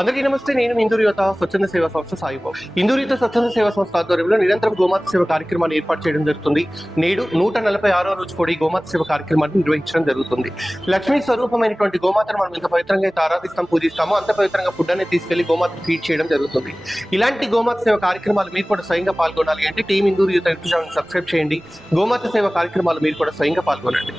అందరికీ నమస్తే. నేను ఇందూరు యువత స్వచ్ఛంద సేవా సంస్థ సాయిబాబు. ఇందూరు యువత స్వచ్ఛంద సేవా సంస్థ ఆధ్వర్యంలో నిరంతరం గోమాత సేవ కార్యక్రమాన్ని ఏర్పాటు చేయడం జరుగుతుంది. నేడు 146వ రోజు కూడా ఈ గోమాత సేవ కార్యక్రమాన్ని నిర్వహించడం జరుగుతుంది. లక్ష్మీ స్వరూపమైనటువంటి గోమాతను మనం ఎంత పవిత్రంగా అయితే ఆరాధిస్తాం, పూజిస్తామో అంత పవిత్రంగా ఫుడ్ అనేది తీసుకెళ్లి గోమాతను ఫీడ్ చేయడం జరుగుతుంది. ఇలాంటి గోమాత సేవ కార్యక్రమాలు మీరు కూడా స్వయంగా పాల్గొనాలి అంటే టీం ఇందూరు యువత యూట్యూబ్ ఛానల్ సబ్స్క్రైబ్ చేయండి. గోమాత సేవ కార్యక్రమాలు మీరు కూడా స్వయంగా పాల్గొనండి.